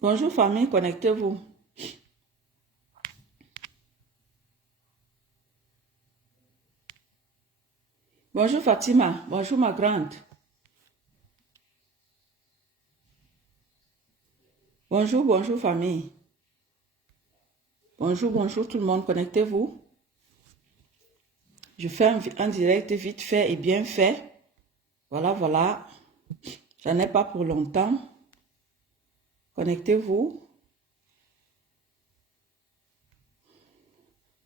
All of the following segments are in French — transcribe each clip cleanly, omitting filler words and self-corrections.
Bonjour famille, connectez-vous. Bonjour Fatima, bonjour ma grande. Bonjour, bonjour famille. Bonjour, bonjour tout le monde, connectez-vous. Je fais un direct vite fait et bien fait. Voilà, voilà. J'en ai pas pour longtemps. Connectez-vous.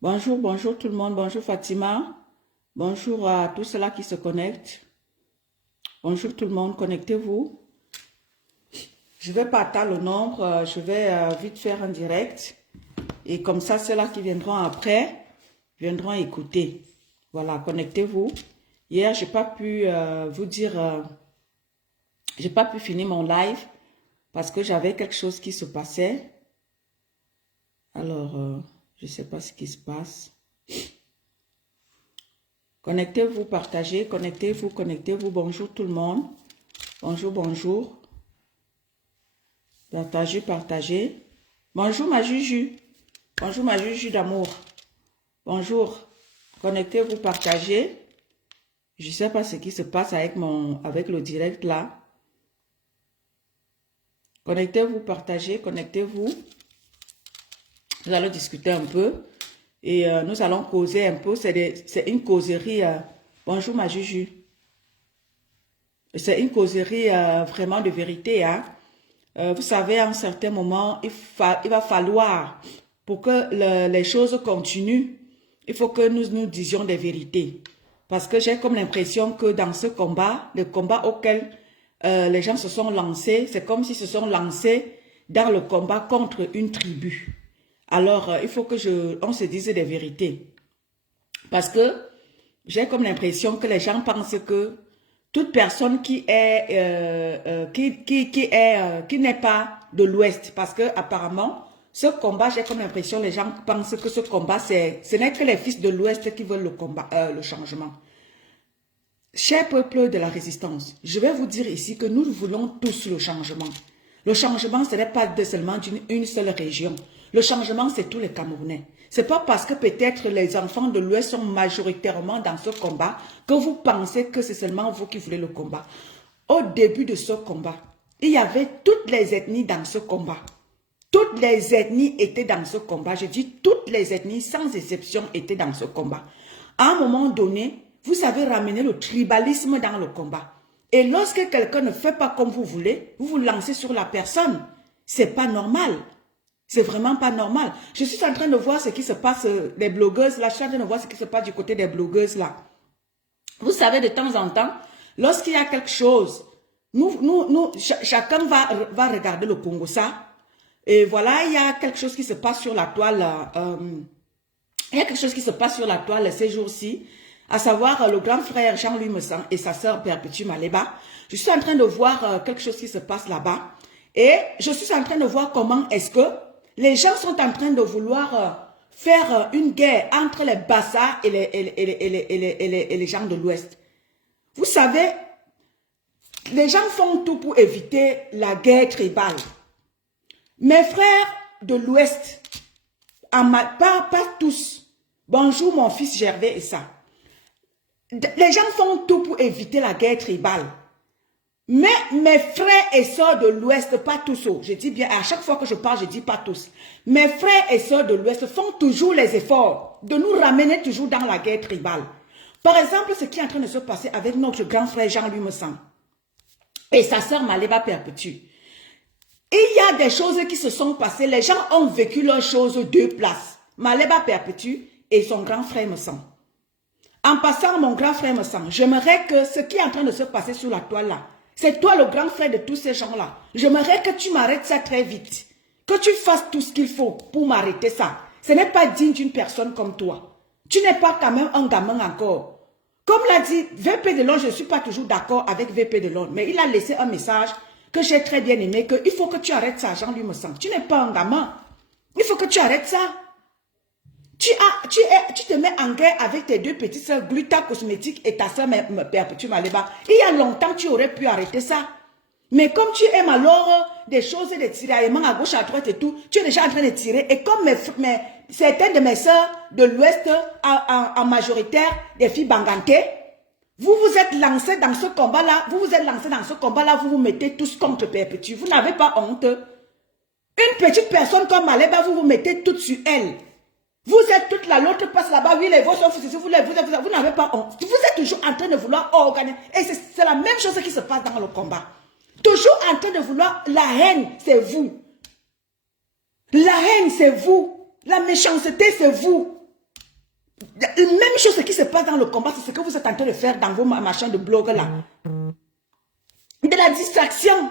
Bonjour, bonjour tout le monde. Bonjour Fatima. Bonjour à tous ceux-là qui se connectent. Bonjour tout le monde, connectez-vous. Je vais pas attendre le nombre, je vais vite faire un direct. Et comme ça, ceux-là qui viendront après, viendront écouter. Voilà, connectez-vous. Hier, j'ai pas pu vous dire, j'ai pas pu finir mon live parce que j'avais quelque chose qui se passait. Alors, je sais pas ce qui se passe. Connectez-vous, partagez, connectez-vous, connectez-vous. Bonjour tout le monde. Bonjour, bonjour. Partagez, partagez. Bonjour ma Juju. Bonjour ma Juju d'amour. Bonjour. Connectez-vous, partagez. Je ne sais pas ce qui se passe avec le direct là. Connectez-vous, partagez, connectez-vous. Nous allons discuter un peu. Et nous allons causer un peu. C'est une causerie. Bonjour ma Juju. C'est une causerie vraiment de vérité. Hein. Vous savez, à un certain moment, il va falloir, pour que les choses continuent, il faut que nous disions des vérités. Parce que j'ai comme l'impression que dans ce combat, le combat auquel les gens se sont lancés, c'est comme s'ils se sont lancés dans le combat contre une tribu. Alors, il faut que on se dise des vérités. Parce que j'ai comme l'impression que les gens pensent que toute personne qui n'est pas de l'Ouest, parce que apparemment, ce combat, j'ai comme l'impression les gens pensent que ce combat, ce n'est que les fils de l'Ouest qui veulent le combat, le changement. Chers peuples de la résistance, je vais vous dire ici que nous voulons tous le changement. Le changement, ce n'est pas seulement d'une seule région. Le changement, c'est tous les Camerounais. C'est pas parce que peut-être les enfants de l'Ouest sont majoritairement dans ce combat que vous pensez que c'est seulement vous qui voulez le combat. Au début de ce combat, il y avait toutes les ethnies dans ce combat. Toutes les ethnies étaient dans ce combat. Je dis toutes les ethnies, sans exception, étaient dans ce combat. À un moment donné, vous avez ramené le tribalisme dans le combat. Et lorsque quelqu'un ne fait pas comme vous voulez, vous vous lancez sur la personne. C'est pas normal. C'est vraiment pas normal. Je suis en train de voir ce qui se passe des blogueuses là. Je suis en train de voir ce qui se passe du côté des blogueuses là. Vous savez, de temps en temps, lorsqu'il y a quelque chose, chacun va regarder le Congo ça. Et voilà, il y a quelque chose qui se passe sur la toile. Il y a quelque chose qui se passe sur la toile ces jours-ci. À savoir le grand frère Jean-Louis Messan et sa sœur Perpétue Maléba. Je suis en train de voir quelque chose qui se passe là-bas. Et je suis en train de voir comment est-ce que les gens sont en train de vouloir faire une guerre entre les Bassa et les gens de l'Ouest. Vous savez, les gens font tout pour éviter la guerre tribale. Mes frères de l'Ouest, pas tous, bonjour mon fils Gervais et ça. Les gens font tout pour éviter la guerre tribale. Mais mes frères et sœurs de l'Ouest, pas tous, je dis bien, à chaque fois que je parle, je dis pas tous. Mes frères et sœurs de l'Ouest font toujours les efforts de nous ramener toujours dans la guerre tribale. Par exemple, ce qui est en train de se passer avec notre grand frère Jean-Louis Messan et sa sœur Maléba Perpétue. Il y a des choses qui se sont passées, les gens ont vécu leurs choses deux places. Maléba Perpétue et son grand frère Messan. En passant, mon grand frère Messan, j'aimerais que ce qui est en train de se passer sur la toile là, c'est toi le grand frère de tous ces gens-là. J'aimerais que tu m'arrêtes ça très vite. Que tu fasses tout ce qu'il faut pour m'arrêter ça. Ce n'est pas digne d'une personne comme toi. Tu n'es pas quand même un gamin encore. Comme l'a dit VP Delon, je ne suis pas toujours d'accord avec VP Delon. Mais il a laissé un message que j'ai très bien aimé, qu'il faut que tu arrêtes ça, Jean-Louis me semble. Tu n'es pas un gamin. Il faut que tu arrêtes ça. Tu te mets en guerre avec tes deux petites soeurs, Gluta Cosmétique et ta soeur Perpétue Maléba. Il y a longtemps, tu aurais pu arrêter ça. Mais comme tu aimes alors des choses, des tiraillements à gauche, à droite et tout, tu es déjà en train de tirer. Et comme certaines de mes soeurs de l'Ouest, en majoritaire, des filles bangantées, vous vous êtes lancés dans ce combat-là, vous vous mettez tous contre Perpétue. Vous n'avez pas honte. Une petite personne comme Maléba, vous vous mettez toutes sur elle. Vous êtes toute là, l'autre passe là-bas, oui, les vôtres, vous n'avez pas honte. Vous êtes toujours en train de vouloir organiser. Et c'est la même chose qui se passe dans le combat. Toujours en train de vouloir, la haine, c'est vous. La haine, c'est vous. La méchanceté, c'est vous. La même chose qui se passe dans le combat, c'est ce que vous êtes en train de faire dans vos machins de blog là. De la distraction.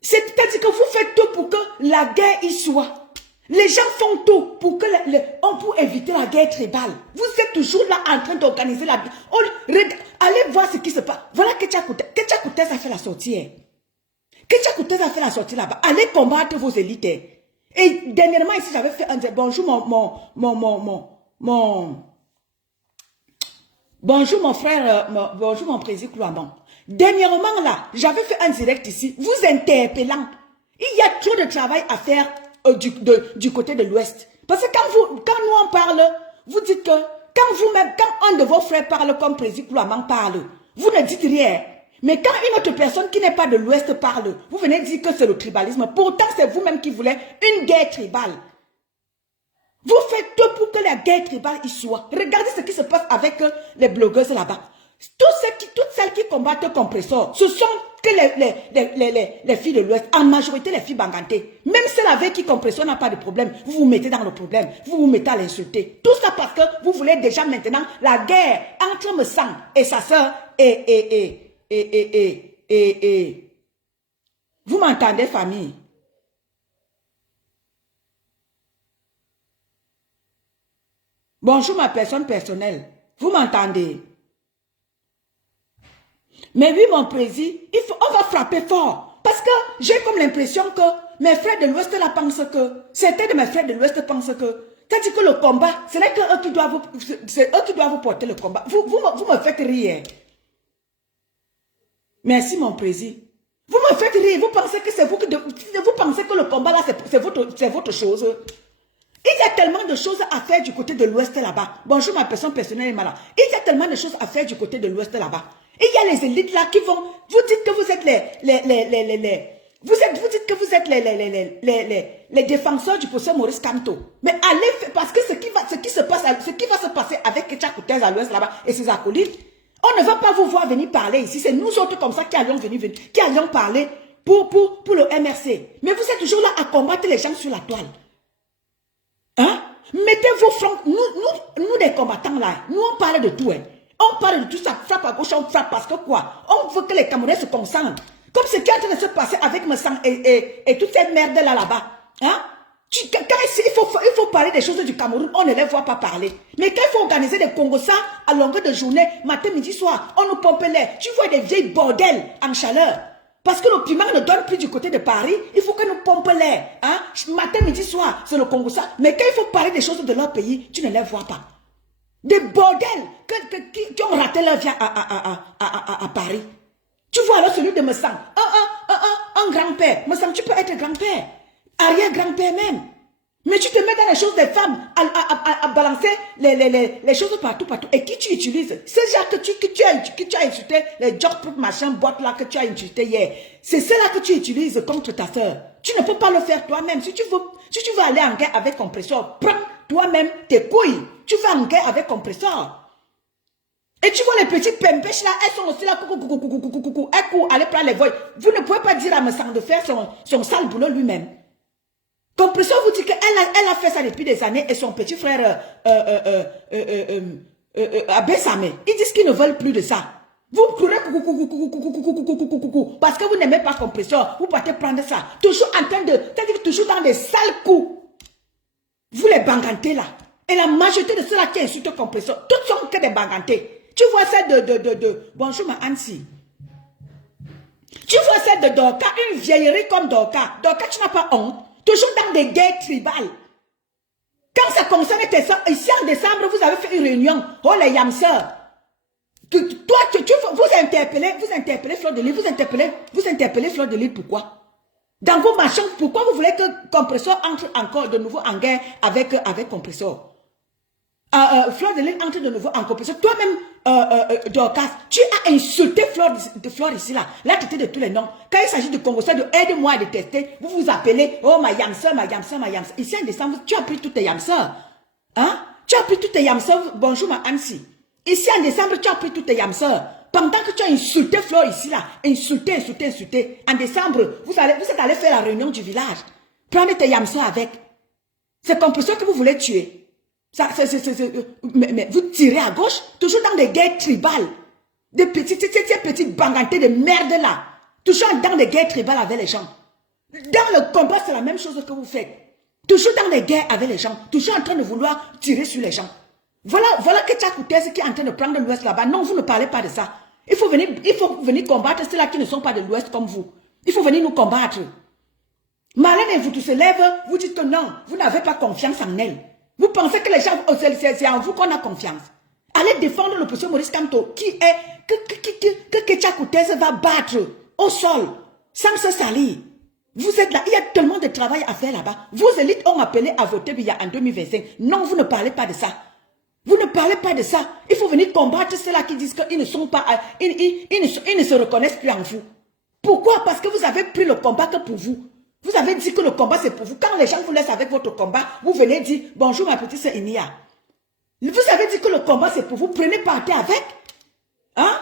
C'est-à-dire que vous faites tout pour que la guerre y soit. Les gens font tout pour que pour éviter la guerre tribale. Vous êtes toujours là en train d'organiser la guerre. Allez voir ce qui se passe. Voilà que Ketia Koutez a fait la sortie. Ketia Koutez a fait la sortie là-bas. Allez combattre vos élites. Et dernièrement ici, j'avais fait un bonjour bonjour mon frère, bonjour mon président Clouamon. Dernièrement là, j'avais fait un direct ici, vous interpellant. Il y a trop de travail à faire du côté de l'Ouest. Parce que quand nous on parle, vous dites que quand un de vos frères parle comme président Clouamon parle, vous ne dites rien. Mais quand une autre personne qui n'est pas de l'Ouest parle, vous venez dire que c'est le tribalisme. Pourtant, c'est vous-même qui voulez une guerre tribale. Vous faites tout pour que la guerre tribale y soit. Regardez ce qui se passe avec les blogueuses là-bas. Toutes celles qui combattent Compressor, ce sont que les filles de l'Ouest, en majorité les filles bangantées. Même celles avec qui Compressor n'a pas de problème, vous vous mettez dans le problème, vous vous mettez à l'insulter. Tout ça parce que vous voulez déjà maintenant la guerre entre Messang et sa soeur vous m'entendez, famille? Bonjour ma personne personnelle. Vous m'entendez? Mais oui, mon président, on va frapper fort. Parce que j'ai comme l'impression que mes frères de l'Ouest là pensent que, certains de mes frères de l'Ouest pensent que, c'est-à-dire que le combat, c'est eux qui doivent porter le combat. Vous me faites rire. Merci, mon président. Vous me faites rire. Vous pensez que c'est vous pensez que le combat là, c'est votre chose. Il y a tellement de choses à faire du côté de l'Ouest là-bas. Bonjour, ma personne personnelle est malade. Il y a tellement de choses à faire du côté de l'Ouest là-bas. Il y a les élites là qui vont. Vous dites que vous êtes vous dites que vous êtes les défenseurs du procès Maurice Kamto. Mais allez, parce que ce qui va se passer avec Ketia Koutez à l'Ouest là-bas et ses acolytes, on ne va pas vous voir venir parler ici. C'est nous autres comme ça qui allions parler pour le MRC. Mais vous êtes toujours là à combattre les gens sur la toile. Hein? Mettez vos fronts. Nous des combattants là, nous on parle de tout. Hein. On parle de tout ça. Frappe à gauche, on frappe parce que quoi? On veut que les Camerounais se concentrent. Comme ce qui est en train de se passer avec Messang et toute cette merde là-bas. Hein? Il faut parler des choses du Cameroun, on ne les voit pas parler. Mais quand il faut organiser des Congossas à longueur de journée, matin, midi, soir, on nous pompe l'air. Tu vois des vieilles bordels en chaleur. Parce que le piment ne donne plus du côté de Paris, il faut que nous pompe l'air. Hein? Matin, midi, soir, c'est le Congossa. Mais quand il faut parler des choses de leur pays, tu ne les vois pas. Des bordels qui ont raté leur vie à Paris. Tu vois alors celui de Messang, un grand-père. Messang, tu peux être grand-père. Arrière-grand-père même. Mais tu te mets dans les choses des femmes à balancer les choses partout. Et qui tu utilises? C'est ça que tu as insulté, les job machin boîte là que tu as insulté hier. C'est cela que tu utilises contre ta soeur. Tu ne peux pas le faire toi-même. Si tu veux aller en guerre avec Compressor, prends toi-même tes couilles. Tu vas en guerre avec Compressor. Et tu vois les petites pempèches là, elles sont aussi là, coucou, elles courent, allez prendre les voies. Vous ne pouvez pas dire à Messang de faire son sale boulot lui-même. Compressor vous dit qu'elle a fait ça depuis des années et son petit frère Abessame, ils disent qu'ils ne veulent plus de ça. Vous courez parce que vous n'aimez pas Compressor, vous partez prendre ça. Toujours en train de, c'est-à-dire toujours dans des sales coups. Vous les bangantez là. Et la majorité de ceux-là qui insultent Compressor, toutes sont que des bangantés. Tu vois celle de bonjour ma Ansi. Tu vois celle de Dorka, une vieillerie comme Dorka. Dorka, tu n'as pas honte. Toujours dans des guerres tribales. Quand ça concerne tes soeurs, ici en décembre, vous avez fait une réunion. Oh les yamseurs. Toi, vous interpellez Fleur de Lys, vous interpellez Fleur de Lys, pourquoi? Dans vos machins, pourquoi vous voulez que Compressor entre encore de nouveau en guerre avec Compressor? Fleur de Lys entre de nouveau en Compressor. Toi-même, Dorcas, tu as insulté Fleur ici, là. Là, tu étais de tous les noms. Quand il s'agit de Compressor, de aide-moi à détester, vous vous appelez, oh ma yamseur, ma yamseur, ma yamseur. Ici en décembre, tu as pris toutes tes yamseurs. Hein? Tu as pris toutes tes yamseurs. Bonjour ma Ansi. Ici en décembre, tu as pris toutes tes yamseurs. Pendant que tu as insulté Fleur ici, là, insulté. En décembre, vous êtes allé faire la réunion du village. Prenez tes yamseurs avec. C'est Compressor que vous voulez tuer. Mais vous tirez à gauche, toujours dans des guerres tribales. Des petites bangantés de merde là. Toujours dans des guerres tribales avec les gens. Dans le combat, c'est la même chose que vous faites. Toujours dans les guerres avec les gens. Toujours en train de vouloir tirer sur les gens. Voilà que Tchak Koutès qui est en train de prendre l'Ouest là-bas. Non, vous ne parlez pas de ça. Il faut venir combattre ceux-là qui ne sont pas de l'Ouest comme vous. Il faut venir nous combattre. Marlène et vous tous se lèvent, vous dites que non, vous n'avez pas confiance en elle. Vous pensez que les gens, c'est en vous qu'on a confiance. Allez défendre le professeur Maurice Kamto, qui est, que Tchak Koutès va battre au sol, sans se salir. Vous êtes là, il y a tellement de travail à faire là-bas. Vos élites ont appelé à voter en 2025. Non, vous ne parlez pas de ça. Vous ne parlez pas de ça. Il faut venir combattre ceux-là qui disent qu'ils ne sont pas, ils ne se reconnaissent plus en vous. Pourquoi? Parce que vous avez pris le combat que pour vous. Vous avez dit que le combat c'est pour vous. Quand les gens vous laissent avec votre combat, vous venez dire bonjour ma petite sœur Inia. Vous avez dit que le combat c'est pour vous. Prenez partez avec. Hein?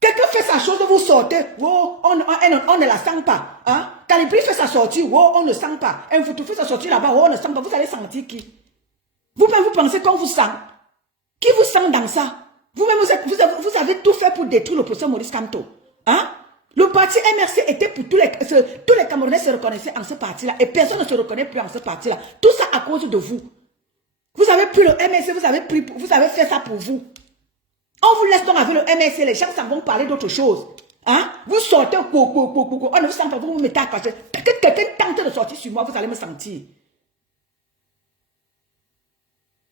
Quelqu'un fait sa chose, vous sortez. Oh, on ne la sent pas. Hein? Calibri fait sa sortie. Oh, on ne sent pas. Un Foutou fait sa sortie là-bas. Oh, on ne sent pas. Vous allez sentir qui? Vous-même vous pensez qu'on vous sent. Qui vous sent dans ça? Vous-même vous avez tout fait pour détruire le professeur Maurice Kamto. Hein? Le parti MRC était pour tous les Camerounais se reconnaissaient en ce parti-là. Et personne ne se reconnaît plus en ce parti-là. Tout ça à cause de vous. Vous avez pris le MRC, vous avez fait ça pour vous. On vous laisse donc avec le MRC, les gens s'en vont parler d'autre chose. Hein? Vous sortez, on ne vous sent pas, vous vous mettez à cacher. Que quelqu'un tente de sortir sur moi, vous allez me sentir.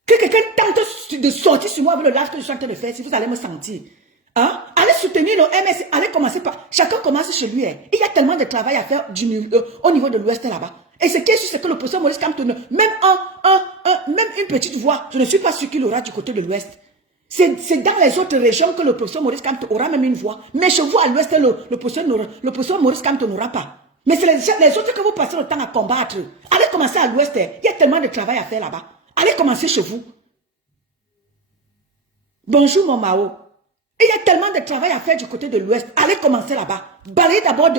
Que quelqu'un tente de sortir sur moi avec le live que je suis en train de faire, si vous allez me sentir. Hein? Allez soutenir le MSC, allez commencer par... Chacun commence chez lui. Hein. Il y a tellement de travail à faire au niveau de l'Ouest là-bas. Et ce qui est sûr, c'est que le professeur Maurice Kamto, même une petite voix, je ne suis pas sûr qu'il aura du côté de l'Ouest. C'est dans les autres régions que le professeur Maurice Kamto aura même une voix. Mais chez vous à l'Ouest, le professeur Maurice Kamto n'aura pas. Mais c'est les autres que vous passez le temps à combattre. Allez commencer à l'Ouest. Hein. Il y a tellement de travail à faire là-bas. Allez commencer chez vous. Bonjour mon Mao. Il y a tellement de travail à faire du côté de l'Ouest. Allez commencer là-bas. Balayez d'abord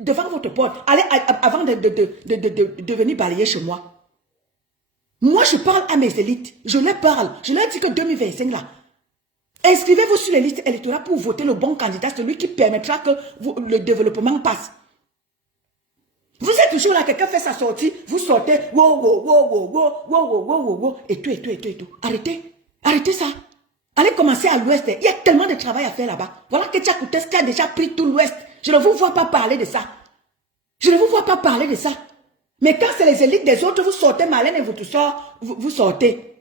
devant votre porte. Allez avant de venir balayer chez moi. Moi, je parle à mes élites. Je leur parle. Je leur dis que 2025 là. Inscrivez-vous sur les listes électorales pour voter le bon candidat, celui qui permettra que le développement passe. Vous êtes toujours là, quelqu'un fait sa sortie, vous sortez, et tout. Arrêtez ça. Allez commencer à l'Ouest. Il y a tellement de travail à faire là-bas. Voilà que Tchak Koutès qui a déjà pris tout l'Ouest. Je ne vous vois pas parler de ça. Mais quand c'est les élites des autres, vous sortez Marlène et vous sortez.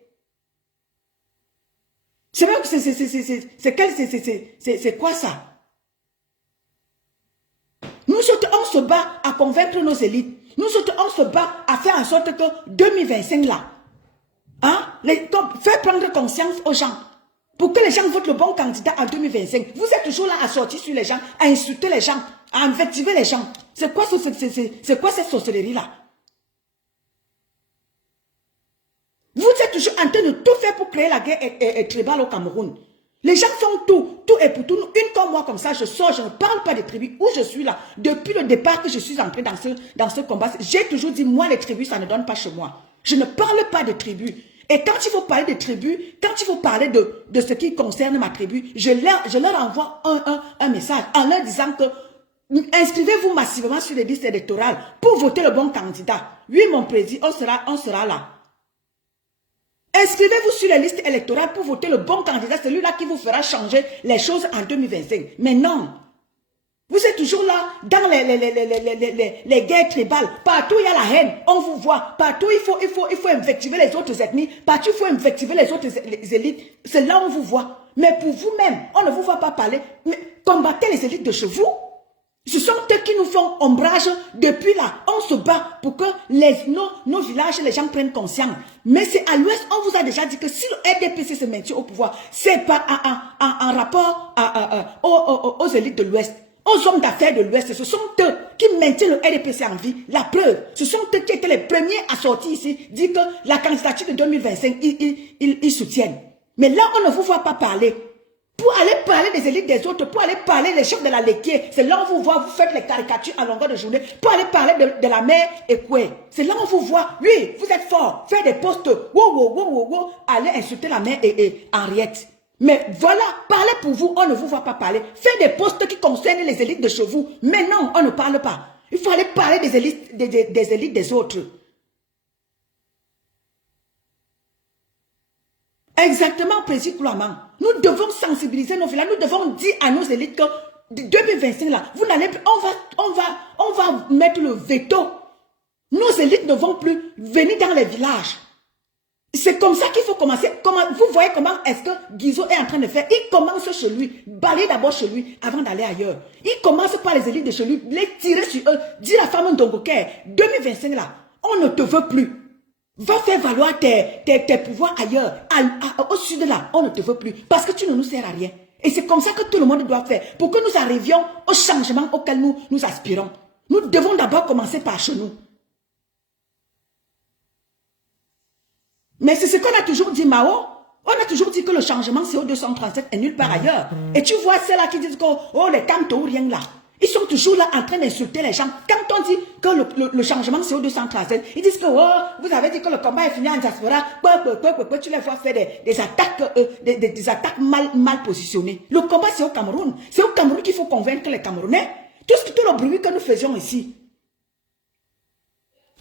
C'est même c'est quoi ça? Nous autres, on se bat à convaincre nos élites. Nous autres, on se bat à faire en sorte que 2025 là, hein, faire prendre conscience aux gens. Pour que les gens votent le bon candidat en 2025. Vous êtes toujours là à sortir sur les gens, à insulter les gens, à invectiver les gens. C'est quoi cette sorcellerie-là? Vous êtes toujours en train de tout faire pour créer la guerre tribale au Cameroun. Les gens font tout est pour tout. Une comme moi comme ça, je sors, je ne parle pas des tribus. Où je suis là, depuis le départ que je suis entrée dans ce combat, j'ai toujours dit, moi les tribus, ça ne donne pas chez moi. Je ne parle pas de tribus. Et quand il faut parler de tribus, quand il faut parler de ce qui concerne ma tribu, je leur envoie un message en leur disant que inscrivez-vous massivement sur les listes électorales pour voter le bon candidat. Oui, mon président, on sera là. Inscrivez-vous sur les listes électorales pour voter le bon candidat, celui-là qui vous fera changer les choses en 2025. Mais non. Vous êtes toujours là, dans les guerres tribales. Partout, il y a la haine. On vous voit. Partout, il faut invectiver les autres ethnies. Partout, il faut invectiver les autres élites. C'est là où on vous voit. Mais pour vous-même, on ne vous voit pas parler. Mais combattez les élites de chez vous. Ce sont eux qui nous font ombrage. Depuis là, on se bat pour que nos villages, les gens prennent conscience. Mais c'est à l'ouest, on vous a déjà dit que si le RDPC se maintient au pouvoir, c'est pas en rapport aux élites de l'ouest. Aux hommes d'affaires de l'Ouest, ce sont eux qui maintiennent le RDPC en vie. La preuve, ce sont eux qui étaient les premiers à sortir ici, dire que la candidature de 2025, ils soutiennent. Mais là, on ne vous voit pas parler. Pour aller parler des élites des autres, pour aller parler des chefs de la Léquier, c'est là où on vous voit, vous faites les caricatures à longueur de journée, pour aller parler de la mère Ekoué. C'est là où on vous voit, oui, vous êtes fort, faites des postes, allez insulter la mère et Henriette. Mais voilà, parlez pour vous, on ne vous voit pas parler. Faites des postes qui concernent les élites de chez vous. Mais non, on ne parle pas. Il faut aller parler des élites des autres. Exactement, Président Koulouaman. Nous devons sensibiliser nos villages. Nous devons dire à nos élites que 2025 là, vous n'allez plus, on va mettre le veto. Nos élites ne vont plus venir dans les villages. C'est comme ça qu'il faut commencer. Vous voyez comment est-ce que Guizot est en train de faire? Il commence chez lui, balayer d'abord chez lui avant d'aller ailleurs. Il commence par les élites de chez lui, les tirer sur eux, dire à la femme Ndongoke, 2025 là, on ne te veut plus. Va faire valoir tes pouvoirs ailleurs. Au sud là, on ne te veut plus parce que tu ne nous sers à rien. Et c'est comme ça que tout le monde doit faire pour que nous arrivions au changement auquel nous aspirons. Nous devons d'abord commencer par chez nous. Mais c'est ce qu'on a toujours dit, Mao. On a toujours dit que le changement CO237 est nulle part ailleurs. Et tu vois ceux-là qui disent que oh, les cantos, rien là. Ils sont toujours là en train d'insulter les gens. Quand on dit que le changement CO237, ils disent que oh, vous avez dit que le combat est fini en diaspora. Tu les vois faire des attaques mal positionnées. Le combat, c'est au Cameroun. C'est au Cameroun qu'il faut convaincre les Camerounais. Tout le bruit que nous faisions ici.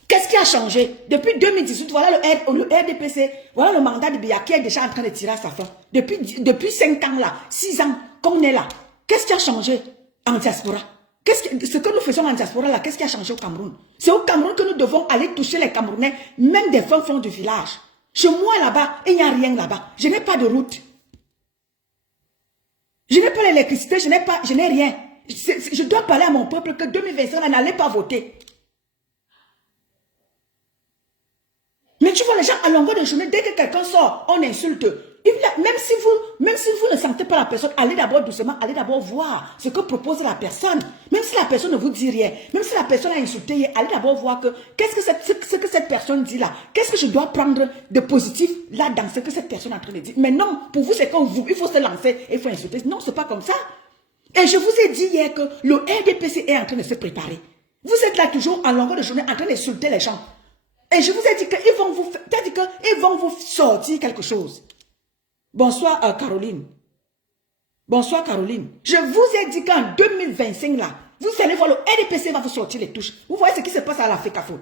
Qu'est-ce qui a changé? Depuis 2018, voilà le RDPC, voilà le mandat de Biya qui est déjà en train de tirer à sa fin. Depuis 5 ans là, 6 ans qu'on est là. Qu'est-ce qui a changé en diaspora? Ce que nous faisons en diaspora là, qu'est-ce qui a changé au Cameroun? C'est au Cameroun que nous devons aller toucher les Camerounais, même des fins fonds du village. Chez moi là-bas, il n'y a rien là-bas. Je n'ai pas de route. Je n'ai pas l'électricité, je n'ai rien. Je dois parler à mon peuple que 2025 n'allait pas voter. Mais tu vois les gens à longueur de journée, dès que quelqu'un sort, on insulte. Même si vous ne sentez pas la personne, allez d'abord doucement, allez d'abord voir ce que propose la personne. Même si la personne ne vous dit rien, même si la personne a insulté, allez d'abord voir qu'est-ce que cette personne dit là. Qu'est-ce que je dois prendre de positif là dans ce que cette personne est en train de dire. Mais non, pour vous c'est comme vous, il faut se lancer et il faut insulter. Non, c'est pas comme ça. Et je vous ai dit hier que le RDPC est en train de se préparer. Vous êtes là toujours en longueur de journée en train d'insulter les gens. Et je vous ai dit qu'ils vont vous sortir quelque chose. Bonsoir Caroline. Bonsoir Caroline. Je vous ai dit qu'en 2025 là, vous allez voir le RDPC va vous sortir les touches. Vous voyez ce qui se passe à la FECAFO.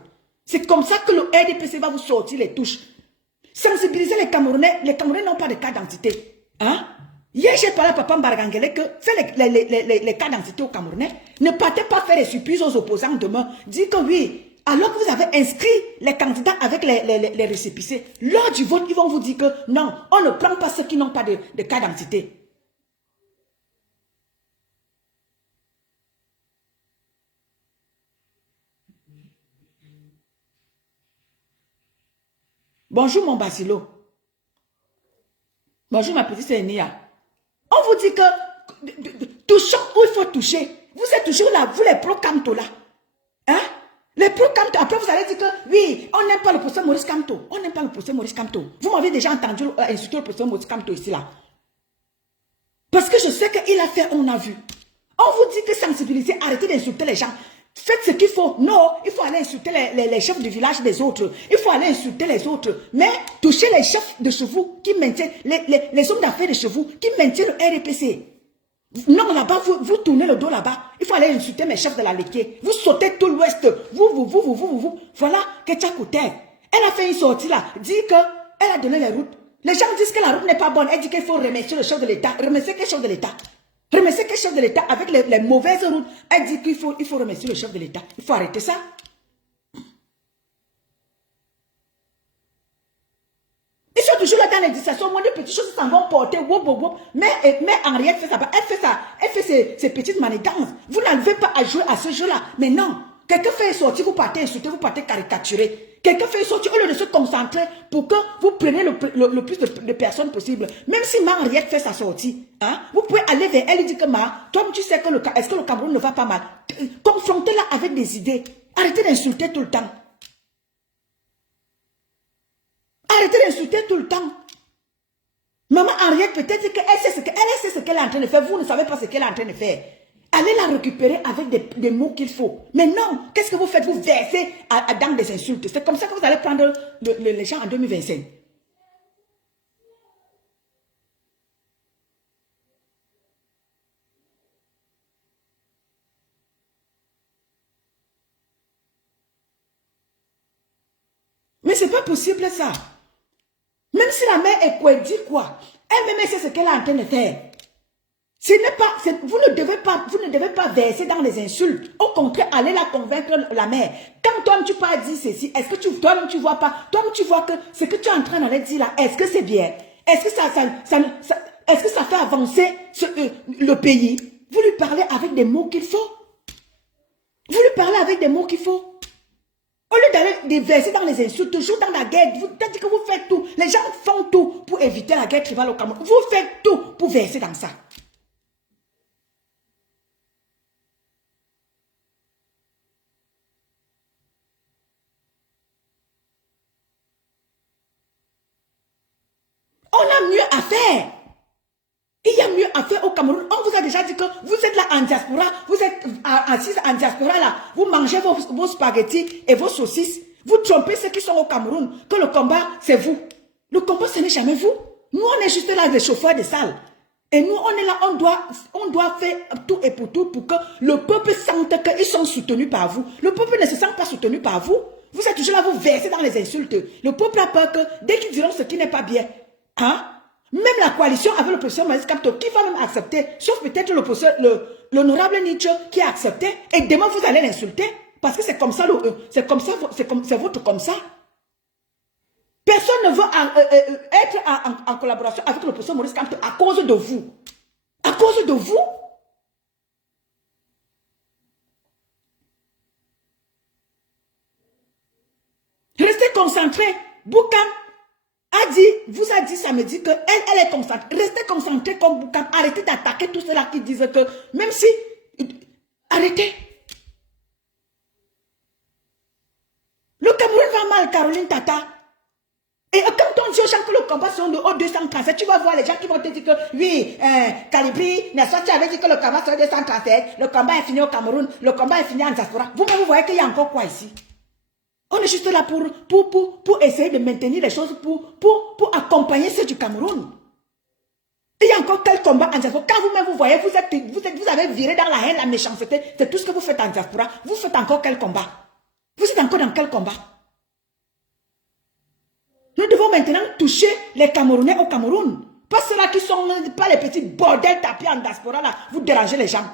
C'est comme ça que le RDPC va vous sortir les touches. Sensibiliser les Camerounais n'ont pas de carte d'identité. Hein? Hier, j'ai parlé à Papa Mbargangele que faites les cartes d'identité aux Camerounais. Ne partez pas faire des surprises aux opposants demain. Dites que oui. Alors que vous avez inscrit les candidats avec les récépissés, lors du vote, ils vont vous dire que non, on ne prend pas ceux qui n'ont pas de carte d'identité. Bonjour mon Basilo. Bonjour ma petite Enia. On vous dit que touchons où il faut toucher. Vous êtes toujours là, vous les pro-Camto là. Hein? Les pro-Camto, après vous allez dire que oui, on n'aime pas le professeur Maurice Kamto. On n'aime pas le professeur Maurice Kamto. Vous m'avez déjà entendu insulter le professeur Maurice Kamto ici là. Parce que je sais qu'il a fait, on a vu. On vous dit que sensibiliser, arrêtez d'insulter les gens. Faites ce qu'il faut. Non, il faut aller insulter les chefs du village des autres. Il faut aller insulter les autres. Mais touchez les chefs de chez vous qui maintiennent, les hommes d'affaires de chez vous qui maintiennent le RDPC. Non, là-bas, vous tournez le dos là-bas. Il faut aller insulter mes chefs de la Léquier. Vous sautez tout l'ouest. Vous. Voilà, Ketia Kouter. Elle a fait une sortie là. Dit que Elle a donné les routes. Les gens disent que la route n'est pas bonne. Elle dit qu'il faut remercier le chef de l'État. Remercier quel chef de l'État? Remercier quel chef de l'État avec les mauvaises routes? Elle dit qu'il faut remercier le chef de l'État. Il faut arrêter ça. Ils sont toujours là dans les discussions. Moi, des petites choses s'en vont porter. Mais Henriette fait ça. Elle fait ses petites manigances. Vous n'arrivez pas à jouer à ce jeu-là. Mais non. Quelqu'un fait sortir, vous partez insulter, vous partez caricaturer. Quelqu'un fait sortir, au lieu de se concentrer pour que vous preniez le plus de personnes possible. Même si Henriette fait sa sortie, hein, vous pouvez aller vers elle et dire que toi, tu sais que est-ce que le Cameroun ne va pas mal? Confrontez-la avec des idées. Arrêtez d'insulter tout le temps. Arrêtez d'insulter tout le temps. Maman Henriette, peut-être qu'elle sait ce qu'elle est en train de faire. Vous ne savez pas ce qu'elle est en train de faire. Allez la récupérer avec des mots qu'il faut. Mais non, qu'est-ce que vous faites? Vous versez dans des insultes. C'est comme ça que vous allez prendre les gens en 2025. Mais c'est pas possible ça. Même si la mère est quoi, dit quoi, elle-même sait ce qu'elle est en train de faire. Ce n'est pas, vous ne devez pas verser dans les insultes. Au contraire, allez la convaincre la mère. Quand toi tu pas dit ceci, est-ce que toi-même tu vois pas, toi-même tu vois que ce que tu es en train de dire là, est-ce que c'est bien? Est-ce que est-ce que ça fait avancer le pays? Vous lui parlez avec des mots qu'il faut. Vous lui parlez avec des mots qu'il faut. Au lieu d'aller verser dans les insultes, toujours dans la guerre, vous dites que vous faites tout. Les gens font tout pour éviter la guerre tribale au Cameroun. Vous faites tout pour verser dans ça. On a mieux à faire. Il y a mieux à faire au Cameroun. On vous a déjà dit que vous êtes là en diaspora, vous êtes assis en diaspora là, vous mangez vos spaghettis et vos saucisses. Vous trompez ceux qui sont au Cameroun, que le combat c'est vous. Le combat ce n'est jamais vous. Nous on est juste là des chauffeurs de salle. Et nous on est là, on doit faire tout et pour tout pour que le peuple sente qu'ils sont soutenus par vous. Le peuple ne se sent pas soutenu par vous. Vous êtes toujours là, vous versez dans les insultes. Le peuple a peur que dès qu'ils diront ce qui n'est pas bien, hein? Même la coalition avec le professeur Maïs Kapto, qui va même accepter, sauf peut-être l'honorable Nietzsche qui a accepté, et demain vous allez l'insulter, parce que c'est comme ça, c'est votre comme ça. Personne ne veut être en collaboration avec le professeur Maurice Kamto à cause de vous. À cause de vous. Restez concentrés. Boukam vous a dit samedi qu'elle est concentrée. Restez concentrés comme Boukam. Arrêtez d'attaquer tous ceux-là qui disent que même si... Arrêtez. Le Cameroun va mal, Caroline Tata. Et quand on dit aux gens que le combat sont de haut 237, tu vas voir les gens qui vont te dire que oui, Calibri, n'est-ce pas, tu avais dit que le combat sont 237, le combat est fini au Cameroun, le combat est fini en diaspora. Vous voyez qu'il y a encore quoi ici? On est juste là pour essayer de maintenir les choses, pour accompagner ceux du Cameroun. Il y a encore quel combat en diaspora? Quand vous-même vous voyez, vous avez viré dans la haine, la méchanceté, c'est tout ce que vous faites en diaspora. Vous faites encore quel combat? Vous êtes encore dans quel combat? Nous devons maintenant toucher les Camerounais au Cameroun. Pas ceux-là qui sont pas les petits bordels tapés en diaspora là. Vous dérangez les gens.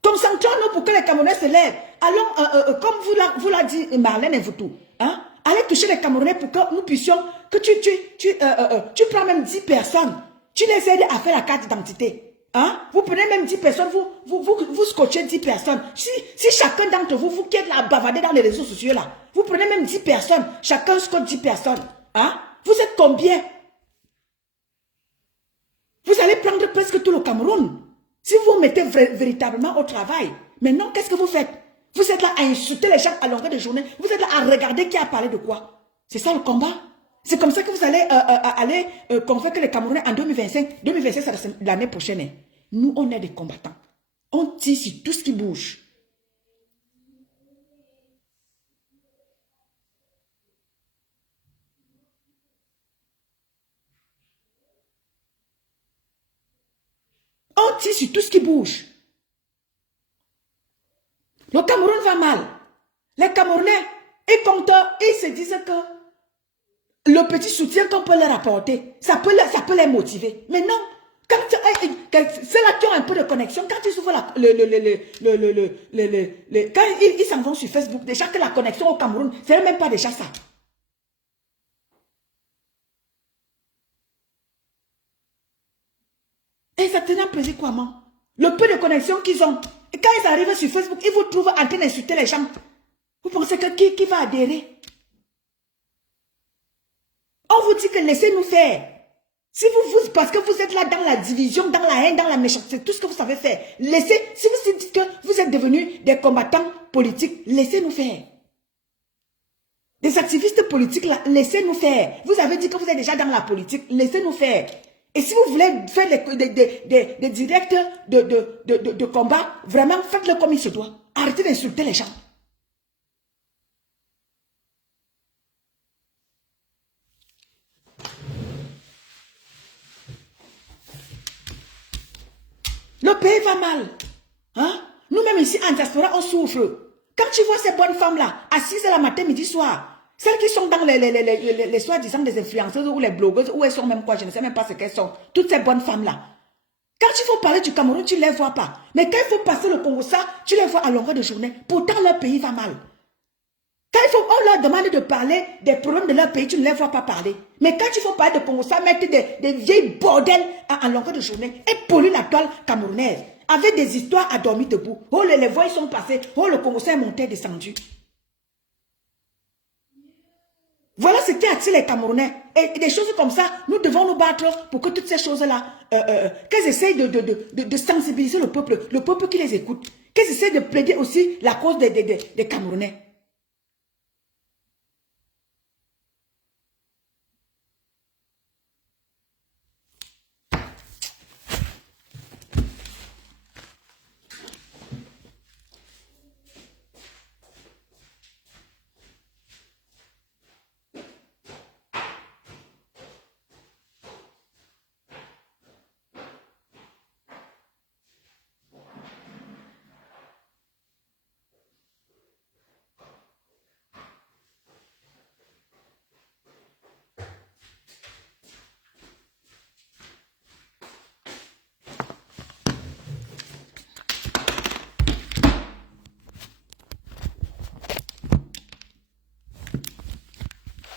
Concentrons-nous pour que les Camerounais se lèvent. Allons, comme vous l'a dit Marlène et vous tout, hein, allez toucher les Camerounais pour que nous puissions, que tu prends même 10 personnes, tu les aides à faire la carte d'identité. Hein? Vous prenez même 10 personnes, vous scotchez 10 personnes. Si chacun d'entre vous qui êtes là bavardé dans les réseaux sociaux là, vous prenez même 10 personnes, chacun scotche 10 personnes. Hein? Vous êtes combien? Vous allez prendre presque tout le Cameroun. Si vous vous mettez véritablement au travail. Mais non, qu'est-ce que vous faites? Vous êtes là à insulter les gens à longueur de journée. Vous êtes là à regarder qui a parlé de quoi. C'est ça le combat. C'est comme ça que vous allez convaincre les Camerounais en 2025. 2025, c'est l'année prochaine. Hein. Nous, on est des combattants. On tire sur tout ce qui bouge. On tire sur tout ce qui bouge. Le Cameroun va mal. Les Camerounais, Et quand ils se disent que le petit soutien qu'on peut leur apporter, ça peut les motiver. Mais non, quand ceux-là qui ont un peu de connexion, quand ils ouvrent quand ils s'en vont sur Facebook, déjà que la connexion au Cameroun, c'est même pas déjà ça. Et ça tenait un plaisir quoi, maman? Le peu de connexion qu'ils ont. Et quand ils arrivent sur Facebook, ils vous trouvent en train d'insulter les gens. Vous pensez que qui va adhérer? On vous dit que laissez-nous faire. Si parce que vous êtes là dans la division, dans la haine, dans la méchanceté, tout ce que vous savez faire, laissez, si vous dites que vous êtes devenus des combattants politiques, laissez-nous faire. Des activistes politiques, là, laissez-nous faire. Vous avez dit que vous êtes déjà dans la politique, laissez-nous faire. Et si vous voulez faire des directs de combat, vraiment, faites-le comme il se doit. Arrêtez d'insulter les gens. Le pays va mal. Hein? Nous-mêmes ici, en diaspora, on souffre. Quand tu vois ces bonnes femmes-là, assises la matin, midi, soir, celles qui sont dans les soi-disant des influenceuses ou les blogueuses, ou elles sont même quoi, je ne sais même pas ce qu'elles sont. Toutes ces bonnes femmes-là. Quand il faut parler du Cameroun, tu ne les vois pas. Mais quand il faut passer le Congo, ça, tu les vois à longueur de journée. Pourtant, leur pays va mal. Quand on leur demande de parler des problèmes de leur pays, tu ne les vois pas parler. Mais quand il faut parler de Congo, ça, mettre des vieilles bordels à longueur de journée et polluer la toile camerounaise. Avec des histoires à dormir debout. Oh, les voix sont passées. Oh, le Congo est monté, descendu. Voilà ce qui attire les Camerounais. Et des choses comme ça, nous devons nous battre pour que toutes ces choses-là, qu'elles essayent de sensibiliser le peuple qui les écoute. Qu'elles essayent de plaider aussi la cause des Camerounais.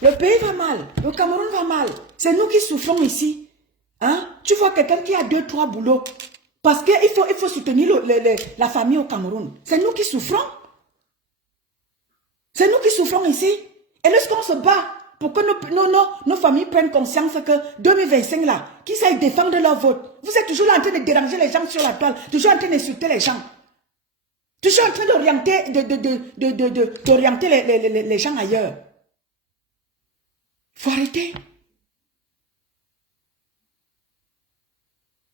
Le pays va mal, le Cameroun va mal. C'est nous qui souffrons ici. Hein? Tu vois quelqu'un qui a 2, 3 boulots. Parce qu'il faut soutenir la famille au Cameroun. C'est nous qui souffrons. C'est nous qui souffrons ici. Et lorsqu'on se bat pour que nos familles prennent conscience que 2025 là, qu'ils aillent défendre leur vote. Vous êtes toujours là en train de déranger les gens sur la toile. Toujours en train d'insulter les gens. Toujours en train d'orienter les gens ailleurs. Il faut arrêter.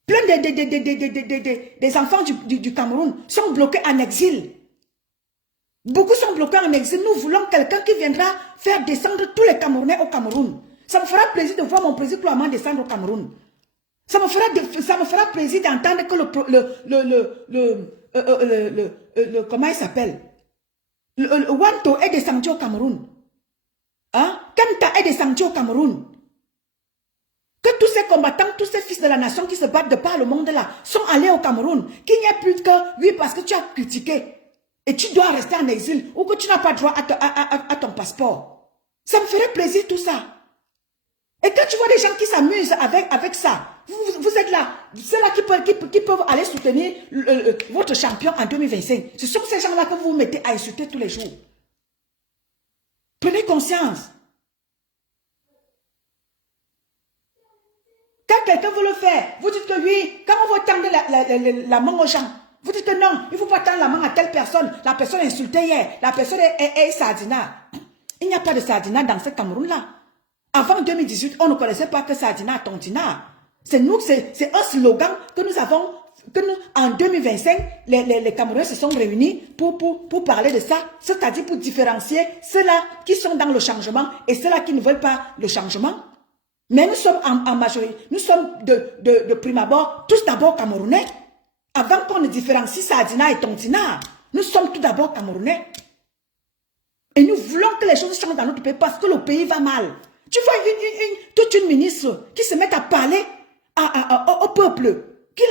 Plein des enfants du Cameroun sont bloqués en exil. Beaucoup sont bloqués en exil. Nous voulons quelqu'un qui viendra faire descendre tous les Camerounais au Cameroun. Ça me fera plaisir de voir mon président Klouama descendre au Cameroun. Ça me fera plaisir d'entendre que comment il s'appelle? Le Wanto est descendu au Cameroun. Hein? Kemta est descendu au Cameroun. Que tous ces combattants, tous ces fils de la nation qui se battent de par le monde là, sont allés au Cameroun. Qu'il n'y ait plus que, oui, parce que tu as critiqué. Et tu dois rester en exil. Ou que tu n'as pas droit à ton passeport. Ça me ferait plaisir tout ça. Et quand tu vois des gens qui s'amusent avec ça, vous êtes là. Ceux-là qui peuvent aller soutenir votre champion en 2025. Ce sont ces gens-là que vous vous mettez à insulter tous les jours. Prenez conscience. Quand quelqu'un veut le faire, vous dites que oui, quand on va tendre la main aux gens, vous dites que non, il ne faut pas tendre la main à telle personne. La personne est insultée hier, la personne est Sardina. Il n'y a pas de Sardina dans ce Cameroun-là. Avant 2018, on ne connaissait pas que Sardina, Tontina. C'est nous, c'est un slogan que nous avons, en 2025, les Camerounais se sont réunis pour parler de ça, c'est-à-dire pour différencier ceux-là qui sont dans le changement et ceux-là qui ne veulent pas le changement. Mais nous sommes en majorité, nous sommes de prime abord, tous d'abord Camerounais. Avant qu'on ne différencie Sardina et Tontina, nous sommes tout d'abord Camerounais. Et nous voulons que les choses changent dans notre pays parce que le pays va mal. Tu vois toute une ministre qui se met à parler au peuple, qui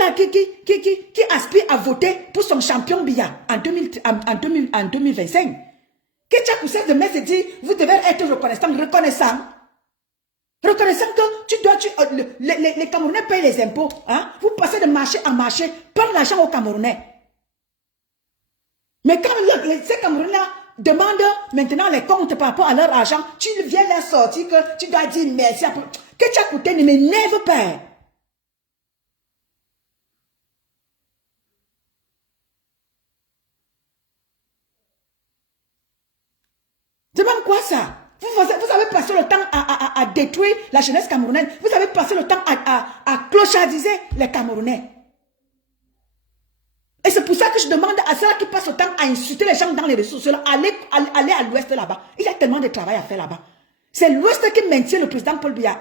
aspire à voter pour son champion Biya en 2025. Que Tchakou cesse de mettre et dit, vous devez être reconnaissant. Reconnaissant que les Camerounais payent les impôts. Hein? Vous passez de marché en marché, prendre l'argent aux Camerounais. Mais quand ces Camerounais demandent maintenant les comptes par rapport à leur argent, tu viens leur sortir que tu dois dire merci. Que Tchakou ne m'énerve pas. Demande quoi ça? Vous avez passé le temps à détruire la jeunesse camerounaise. Vous avez passé le temps à clochardiser les Camerounais. Et c'est pour ça que je demande à ceux qui passent le temps à insulter les gens dans les réseaux sociaux, aller à l'ouest là-bas. Il y a tellement de travail à faire là-bas. C'est l'ouest qui maintient le président Paul Biya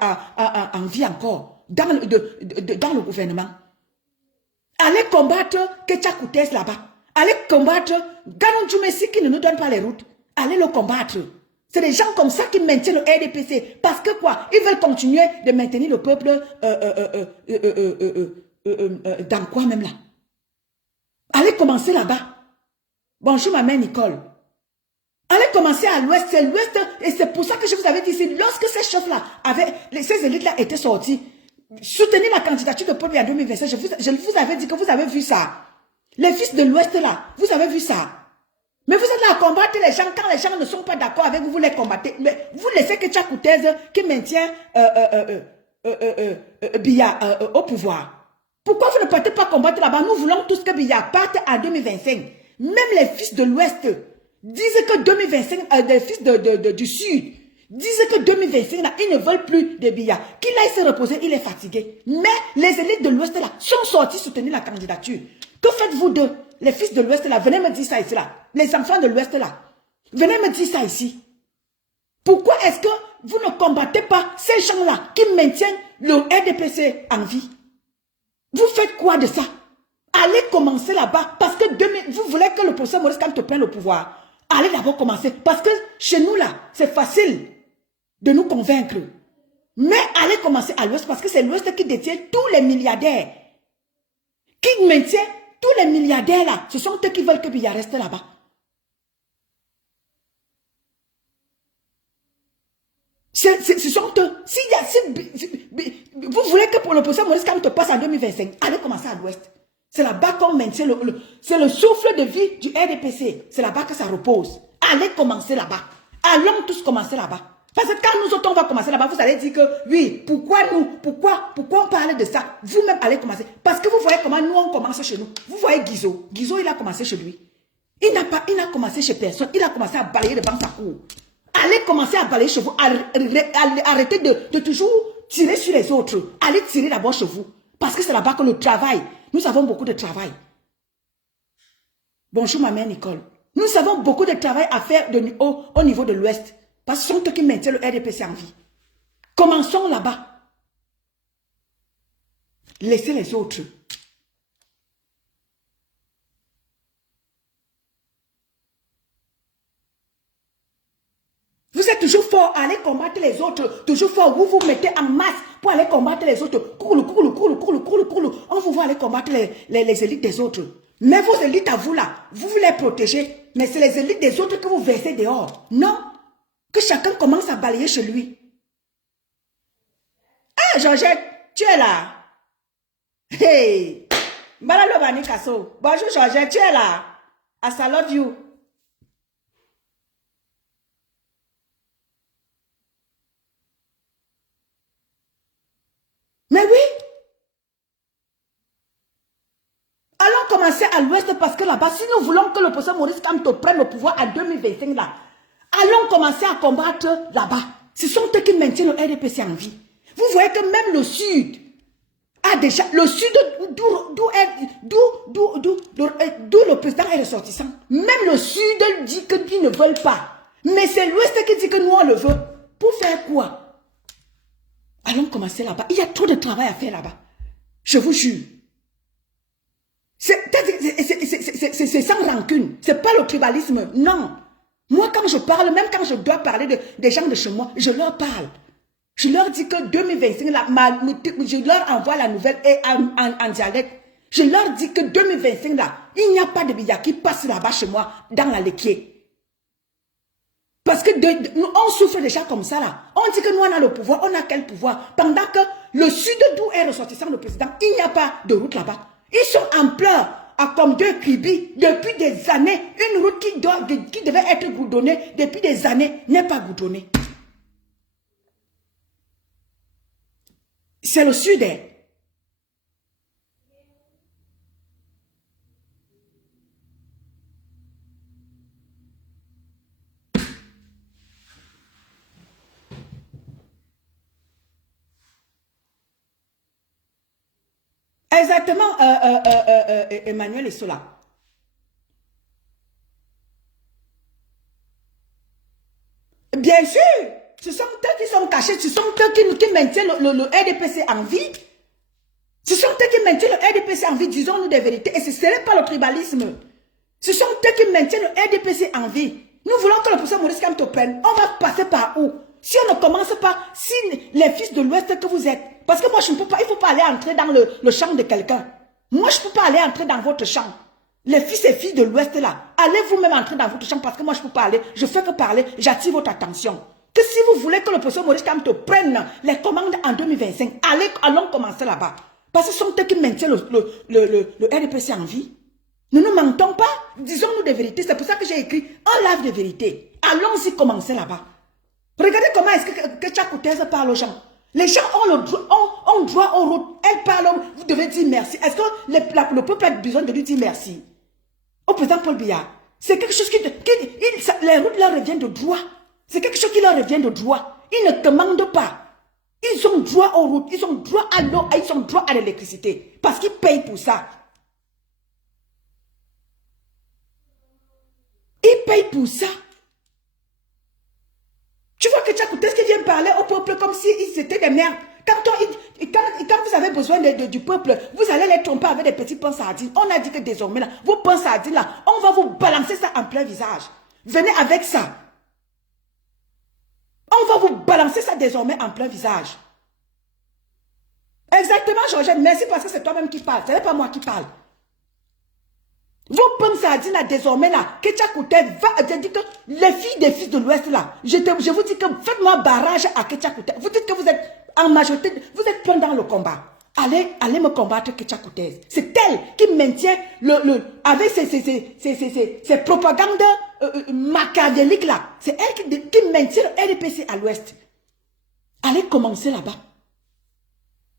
en vie encore, dans le gouvernement. Allez combattre Ketchakou là-bas. Allez combattre Ganon Djoumessi qui ne nous donne pas les routes. Allez le combattre. C'est des gens comme ça qui maintiennent le RDPC. Parce que quoi? Ils veulent continuer de maintenir le peuple dans quoi même là? Allez commencer là-bas. Bonjour ma mère Nicole. Allez commencer à l'ouest. C'est l'ouest. Et c'est pour ça que je vous avais dit, lorsque ces chefs-là, ces élites-là étaient sortis, soutenir la candidature de Paul Biya en 2025, je vous avais dit que vous avez vu ça. Les fils de l'ouest là, vous avez vu ça. Mais vous êtes là à combattre les gens. Quand les gens ne sont pas d'accord avec vous, vous les combattez. Mais vous laissez que Tchakou qui maintient Biya au pouvoir. Pourquoi vous ne partez pas combattre là-bas? Nous voulons tous que Biya parte en 2025. Même les fils de l'Ouest disent que 2025, les fils du Sud, disent que 2025, là, ils ne veulent plus de Biya. Qu'il aille se reposer, il est fatigué. Mais les élites de l'Ouest là sont sortis soutenir la candidature. Que faites-vous d'eux? Les fils de l'Ouest là, venez me dire ça ici là. Les enfants de l'Ouest là, venez me dire ça ici. Pourquoi est-ce que vous ne combattez pas ces gens-là qui maintiennent le RDPC en vie? Vous faites quoi de ça? Allez commencer là-bas parce que vous voulez que le professeur Maurice Kamto prenne le pouvoir. Allez d'abord commencer parce que chez nous là, c'est facile de nous convaincre. Mais allez commencer à l'Ouest parce que c'est l'Ouest qui détient tous les milliardaires. Qui maintient tous les milliardaires là. Ce sont eux qui veulent que Biya reste là-bas. Ce sont eux. Vous voulez que pour le procès Maurice Kamto passe en 2025, allez commencer à l'Ouest. C'est là-bas qu'on maintient c'est le souffle de vie du RDPC. C'est là-bas que ça repose. Allez commencer là-bas. Allons tous commencer là-bas. Parce que quand nous autres on va commencer là-bas, vous allez dire que oui, pourquoi on parle de ça? Vous-même allez commencer. Parce que vous voyez comment nous on commence chez nous. Vous voyez Guizo. Guizo il a commencé chez lui. Il n'a commencé chez personne. Il a commencé à balayer devant sa cour. Allez commencer à balayer chez vous. Arrêtez de toujours tirer sur les autres. Allez tirer d'abord chez vous. Parce que c'est là-bas que le travail. Nous avons beaucoup de travail. Bonjour ma mère Nicole. Nous avons beaucoup de travail à faire au niveau de l'Ouest. Parce que ce sont eux qui maintiennent le RDPC en vie. Commençons là-bas. Laissez les autres. Vous êtes toujours fort à aller combattre les autres. Toujours fort. Vous vous mettez en masse pour aller combattre les autres. Courle. On vous voit aller combattre les élites des autres. Mais vos élites à vous là, vous les protégez. Mais c'est les élites des autres que vous versez dehors. Non. Que chacun commence à balayer chez lui. Ah, Georgette, tu es là. Hey. Bonjour Georgette, tu es là. I love you. Mais oui. Allons commencer à l'Ouest parce que là-bas, si nous voulons que le professeur Maurice Kamto prenne le pouvoir en 2025 là, allons commencer à combattre là-bas. Ce sont eux qui maintiennent le RDPC en vie. Vous voyez que même le Sud a déjà... Le Sud, d'où le président est ressortissant. Même le Sud dit qu'ils ne veulent pas. Mais c'est l'Ouest qui dit que nous, on le veut. Pour faire quoi? Allons commencer là-bas. Il y a trop de travail à faire là-bas. Je vous jure. C'est sans rancune. C'est pas le tribalisme. Non. Moi, quand je parle, même quand je dois parler des gens de chez moi, je leur parle. Je leur dis que 2025, je leur envoie la nouvelle et en dialecte. Je leur dis que 2025, là, il n'y a pas de billard qui passe là-bas chez moi, dans la Léquier. Parce que on souffre déjà comme ça, là. On dit que nous, on a le pouvoir. On a quel pouvoir? Pendant que le sud d'où est ressortissant le président, il n'y a pas de route là-bas. Ils sont en pleurs, à comme deux cribis, depuis des années. Une route qui devait être goudronnée, depuis des années, n'est pas goudronnée. C'est le sud, hein. Exactement, Emmanuel et cela. Bien sûr, ce sont eux qui sont cachés, ce sont eux qui maintiennent le RDPC en vie. Ce sont eux qui maintiennent le RDPC en vie, disons-nous des vérités. Et ce ne serait pas le tribalisme. Ce sont eux qui maintiennent le RDPC en vie. Nous voulons que le professeur Maurice Kamto prenne. On va passer par où? Si on ne commence pas, si les fils de l'Ouest que vous êtes, parce que moi je ne peux pas, il ne faut pas aller entrer dans le champ de quelqu'un. Moi je ne peux pas aller entrer dans votre champ. Les fils et filles de l'Ouest là, allez vous-même entrer dans votre champ parce que moi je ne peux pas aller. Je fais que parler, j'attire votre attention. Que si vous voulez que le professeur Maurice Kamto prenne les commandes en 2025, allons commencer là-bas. Parce que ce sont eux qui maintiennent le RDPC en vie. Ne nous mentons pas, disons-nous des vérités. C'est pour ça que j'ai écrit un live de vérité. Allons-y commencer là-bas. Regardez comment est-ce que Tchakoutez parle aux gens. Les gens ont droit aux routes. Elle parle, vous devez dire merci. Est-ce que le peuple a besoin de lui dire merci? Au président Paul Biya, c'est quelque chose les routes leur reviennent de droit. C'est quelque chose qui leur revient de droit. Ils ne commandent pas. Ils ont droit aux routes, ils ont droit à l'eau, ils ont droit à l'électricité. Parce qu'ils payent pour ça. Ils payent pour ça. Tu vois que Tchakoutez qui vient parler au peuple comme s'ils étaient des merdes. Quand vous avez besoin du peuple, vous allez les tromper avec des petits pains sardines. On a dit que désormais, là, vos pains sardines, là, on va vous balancer ça en plein visage. Venez avec ça. On va vous balancer ça désormais en plein visage. Exactement, Georgette. Merci parce que c'est toi-même qui parle. Ce n'est pas moi qui parle. Vos pains sardines, là, désormais, là, que Tchakoutez va dire que les filles des fils de l'Ouest, là, je vous dis que faites-moi barrage à Tchakoutez. Vous dites que vous êtes en majorité, vous êtes plein dans le combat. Allez me combattre Tchakoutez. C'est elle qui maintient avec ses propagandes machiavéliques là. C'est elle qui maintient le RDPC à l'Ouest. Allez commencer là-bas.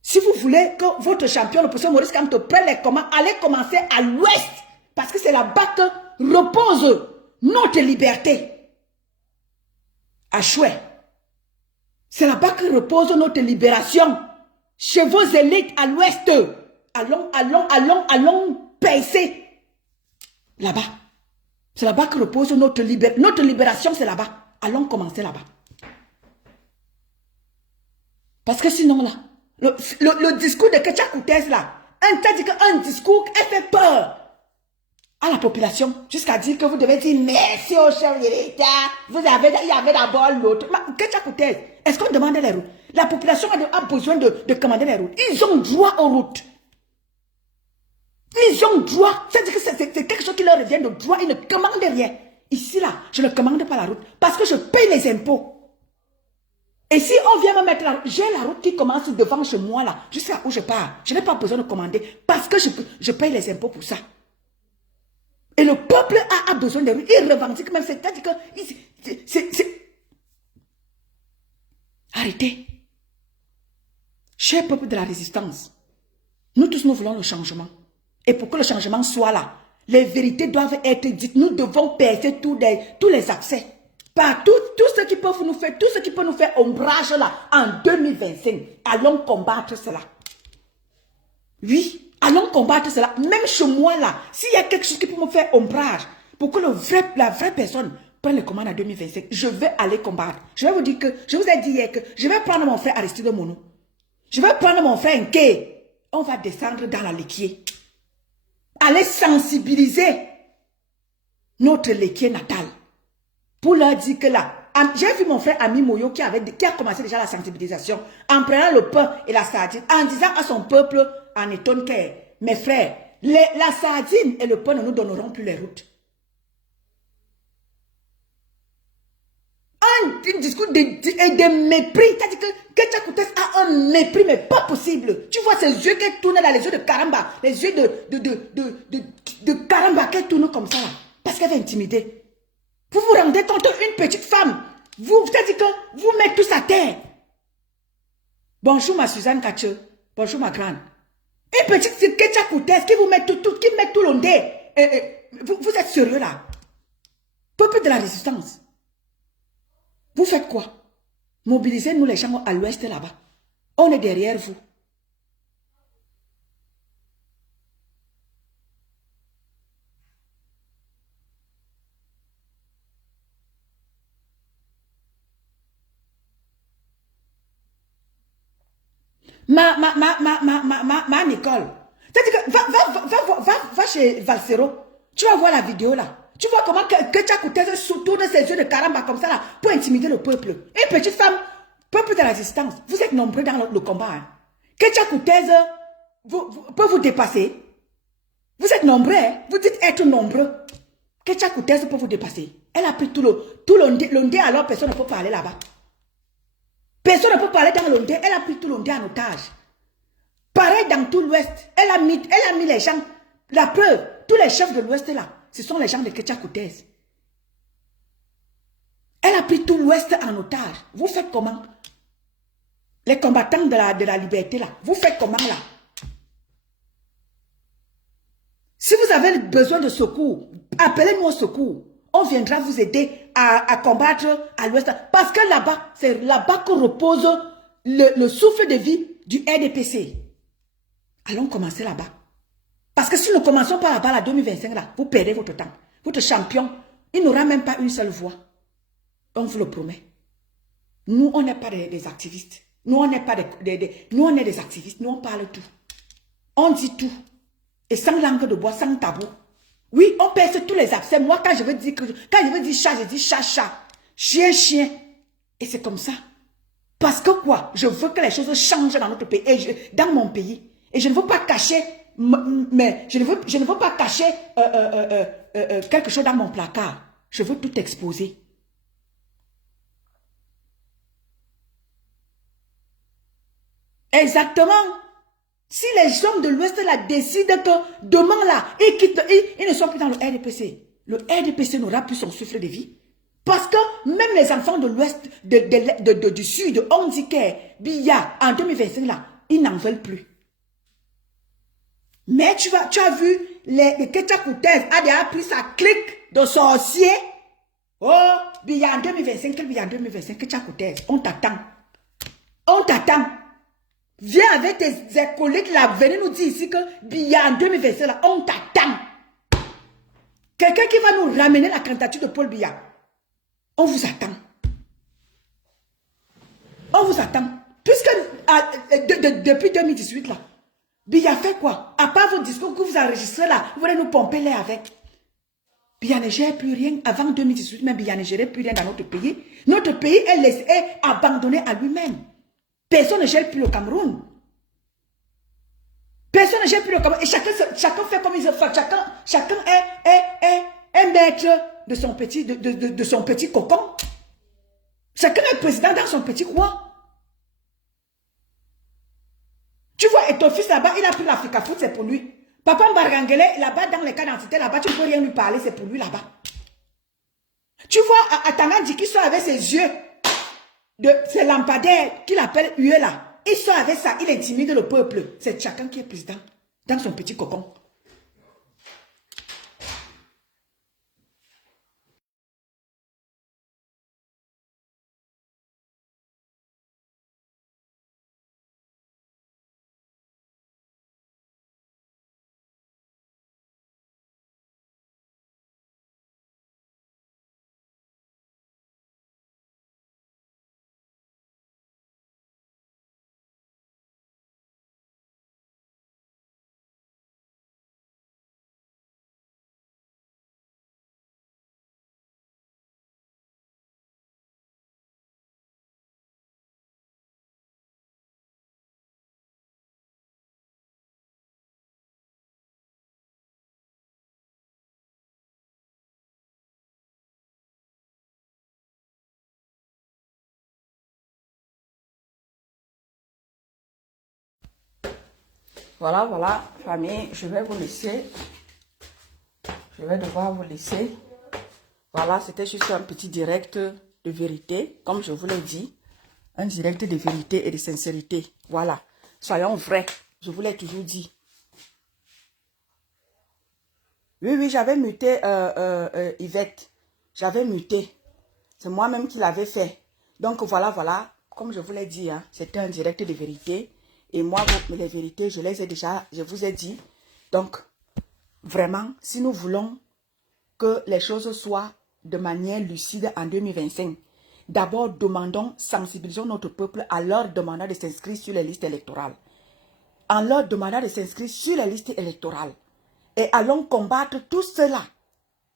Si vous voulez que votre champion, le professeur Maurice Kamto, prenne les commandes, allez commencer à l'Ouest. Parce que c'est là-bas que repose notre liberté. À Chouet. C'est là-bas que repose notre libération. Chez vos élites à l'Ouest. Allons payer. Là-bas. C'est là-bas que repose notre libération. Notre libération, c'est là-bas. Allons commencer là-bas. Parce que sinon, là, le discours de Tchakoutez, là, un discours, elle fait peur à la population, jusqu'à dire que vous devez dire merci au chef de l'État. Il y avait d'abord l'autre. Tchakoutez, est-ce qu'on demande les routes? La population a besoin de commander les routes. Ils ont droit aux routes. Ils ont droit. C'est-à-dire que c'est quelque chose qui leur revient de droit. Ils ne commandent rien. Ici, là, je ne commande pas la route parce que je paye les impôts. Et si on vient me mettre la route, j'ai la route qui commence devant chez moi, là, jusqu'à où je pars. Je n'ai pas besoin de commander parce que je paye les impôts pour ça. Et le peuple a besoin de routes. Il revendique même. C'est-à-dire que arrêtez. Cher peuple de la résistance, nous tous, nous voulons le changement. Et pour que le changement soit là, les vérités doivent être dites. Nous devons percer tous les accès. Par tout ce qui peut nous faire, tout ce qui peut nous faire ombrage là, en 2025. Allons combattre cela. Oui, allons combattre cela. Même chez moi là, s'il y a quelque chose qui peut me faire ombrage, pour que la vraie personne prenne les commandes en 2025, je vais aller combattre. Je vais vous dire que, je vous ai dit hier que je vais prendre mon frère Aristide Mono. Je vais prendre mon frère Nké. On va descendre dans la Léquier. Aller sensibiliser notre Léquier natal. pour leur dire que là, j'ai vu mon frère Ami Moyo qui a commencé déjà la sensibilisation en prenant le pain et la sardine, en disant à son peuple en étonne que, mes frères, la sardine et le pain ne nous donneront plus les routes. Un discours de mépris. C'est-à-dire que Ketia Koutes a un mépris, mais pas possible. Tu vois ses yeux qui tournent là, les yeux de Karamba, les yeux de Karamba qui tournent comme ça, là, parce qu'elle va intimider. Vous vous rendez compte, une petite femme, c'est-à-dire que vous mettez tous à terre. Bonjour ma Suzanne Katche, bonjour ma grande. Une petite Ketia Koutes qui vous met tout le nez. Vous êtes sérieux là? Peuple de la résistance. Vous faites quoi? Mobilisez-nous les gens à l'ouest là-bas. On est derrière vous. Ma Nicole. C'est-à-dire que va chez Valsero. Tu vas voir la vidéo là. Tu vois comment Ketia Koutes tourne ses yeux de caramba comme ça là pour intimider le peuple. Une petite femme, peuple de la résistance. Vous êtes nombreux dans le combat. Hein. Ketia Koutes peut vous dépasser. Vous êtes nombreux. Hein. Vous dites être nombreux. Ketia Koutes peut vous dépasser. Elle a pris tout le ndé, alors personne ne peut parler là-bas. Personne ne peut parler dans le ndé. Elle a pris tout le ndé en otage. Pareil dans tout l'ouest. Elle a mis les gens. La preuve, tous les chefs de l'ouest là, ce sont les gens de Ketia Koutes. Elle a pris tout l'ouest en otage. Vous faites comment? Les combattants de la liberté là, vous faites comment là? Si vous avez besoin de secours, appelez-nous au secours. On viendra vous aider à combattre à l'ouest. Parce que là-bas, c'est là-bas que repose le souffle de vie du RDPC. Allons commencer là-bas. Parce que si nous commençons pas là-bas, la 2025, là, vous perdez votre temps. Votre champion, il n'aura même pas une seule voix. On vous le promet. Nous, on n'est pas des activistes. Nous, on n'est pas nous, on est des activistes. Nous, on parle tout. On dit tout. Et sans langue de bois, sans tabou. Oui, on perce tous les abcès. Moi, quand je veux dire chat, je dis chat, chat. Chien, chien. Et c'est comme ça. Parce que quoi? Je veux que les choses changent dans notre pays, dans mon pays. Et je ne veux pas cacher, mais je ne veux pas cacher quelque chose dans mon placard. Je veux tout exposer. Exactement. Si les hommes de l'Ouest là décident que demain là, ils ne sont plus dans le RDPC, le RDPC n'aura plus son souffle de vie. Parce que même les enfants de l'Ouest, du Sud, on dit que Biya, en 2025 là, ils n'en veulent plus. Mais tu as vu, les Ketia Koutes a pris sa clique de sorcier. Oh, Biya en 2025, quel Biya en 2025, Ketia Koutes, on t'attend. On t'attend. Viens avec tes acolytes là, venez nous dire ici que Biya en 2025 là, on t'attend. Quelqu'un qui va nous ramener la candidature de Paul Biya. On vous attend. On vous attend. Puisque depuis 2018 là, Biya fait quoi? À part vos discours que vous enregistrez là, vous voulez nous pomper l'air avec. Biya ne gère plus rien. Avant 2018, même Biya ne gérait plus rien dans notre pays. Notre pays est abandonné à lui-même. Personne ne gère plus le Cameroun. Personne ne gère plus le Cameroun. Et chacun fait comme il veut. Chacun est maître de son petit cocon. Chacun est président dans son petit coin. Tu vois, et ton fils là-bas, il a pris l'Africa Foot, c'est pour lui. Papa Mbargangele, là-bas, dans les cas d'identité, là-bas, tu ne peux rien lui parler, c'est pour lui là-bas. Tu vois, Atangandi qui sort avec ses yeux, c'est lampadaire qu'il appelle UE là. Il sort avec ça, il intimide le peuple. C'est chacun qui est président dans son petit cocon. Voilà, voilà, famille, je vais vous laisser. Je vais devoir vous laisser. Voilà, c'était juste un petit direct de vérité, comme je vous l'ai dit. Un direct de vérité et de sincérité. Voilà. Soyons vrais. Je vous l'ai toujours dit. Oui, oui, j'avais muté Yvette. J'avais muté. C'est moi-même qui l'avais fait. Donc voilà, voilà. Comme je vous l'ai dit, hein, c'était un direct de vérité. Et moi, les vérités, je les ai déjà, je vous ai dit. Donc, vraiment, si nous voulons que les choses soient de manière lucide en 2025, d'abord, demandons, sensibilisons notre peuple en leur demandant de s'inscrire sur les listes électorales. En leur demandant de s'inscrire sur les listes électorales. Et allons combattre tout cela.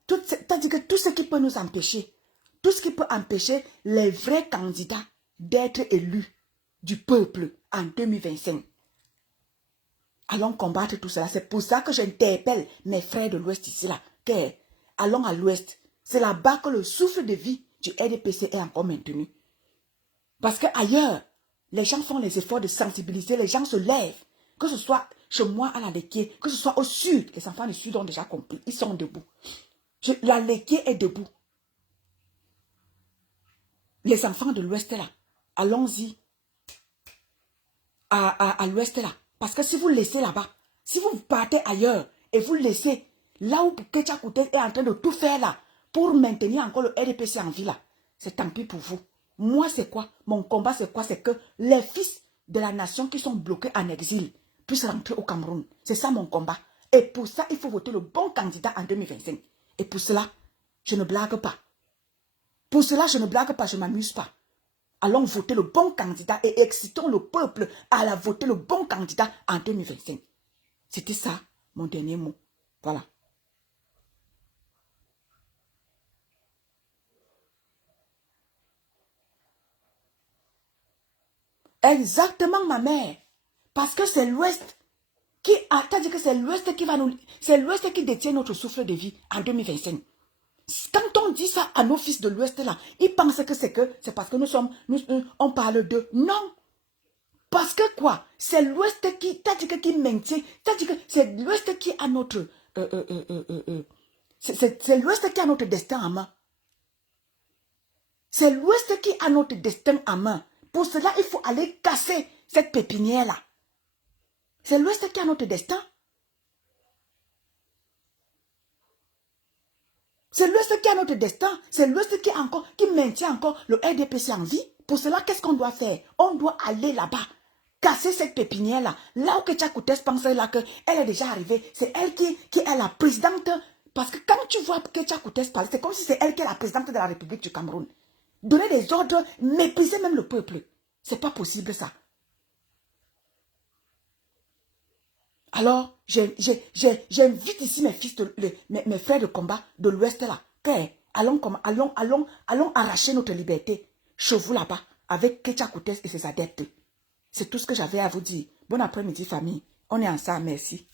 C'est-à-dire que tout ce qui peut nous empêcher, tout ce qui peut empêcher les vrais candidats d'être élus du peuple en 2025. Allons combattre tout cela. C'est pour ça que j'interpelle mes frères de l'Ouest ici là. Allons à l'Ouest. C'est là-bas que le souffle de vie du RDPC est encore maintenu. Parce qu'ailleurs, les gens font les efforts de sensibiliser, les gens se lèvent. Que ce soit chez moi à la Léquier, que ce soit au sud. Les enfants du sud ont déjà compris. Ils sont debout. La Léquier est debout. Les enfants de l'Ouest là, allons-y à l'Ouest là. Parce que si vous laissez là-bas, si vous partez ailleurs et vous laissez là où Ketia Koutès est en train de tout faire là, pour maintenir encore le RDPC en vie là, c'est tant pis pour vous. Moi, c'est quoi? Mon combat, c'est quoi? C'est que les fils de la nation qui sont bloqués en exil puissent rentrer au Cameroun. C'est ça mon combat. Et pour ça, il faut voter le bon candidat en 2025. Et pour cela, je ne blague pas. Pour cela, je ne blague pas, je ne m'amuse pas. Allons voter le bon candidat et excitons le peuple à la voter le bon candidat en 2025. C'était ça, mon dernier mot. Voilà. Exactement, ma mère. Parce que c'est l'Ouest qui a, c'est-à-dire que c'est l'Ouest qui va nous, c'est l'Ouest qui détient notre souffle de vie en 2025. Quand on dit ça à nos fils de l'Ouest là, ils pensent que c'est parce que on parle d'eux. Non. Parce que quoi? C'est l'Ouest qui maintient, c'est-à-dire que c'est l'Ouest qui a notre, c'est l'Ouest qui a notre destin en main. C'est l'Ouest qui a notre destin en main. Pour cela, il faut aller casser cette pépinière-là. C'est l'Ouest qui a notre destin. C'est l'Ouest qui a notre destin. C'est l'Ouest qui maintient encore le RDPC en vie. Pour cela, qu'est-ce qu'on doit faire? On doit aller là-bas, casser cette pépinière-là. Là où Ketia Koutès pensait là qu'elle est déjà arrivée, c'est elle qui est la présidente. Parce que quand tu vois Ketia Koutès parler, c'est comme si c'est elle qui est la présidente de la République du Cameroun. Donner des ordres, mépriser même le peuple. C'est pas possible ça. Alors, j'invite ici mes fils, mes frères de combat de l'Ouest là. Allons arracher notre liberté chez vous là-bas avec Ketia Koutès et ses adeptes. C'est tout ce que j'avais à vous dire. Bon après-midi famille. On est ensemble, merci.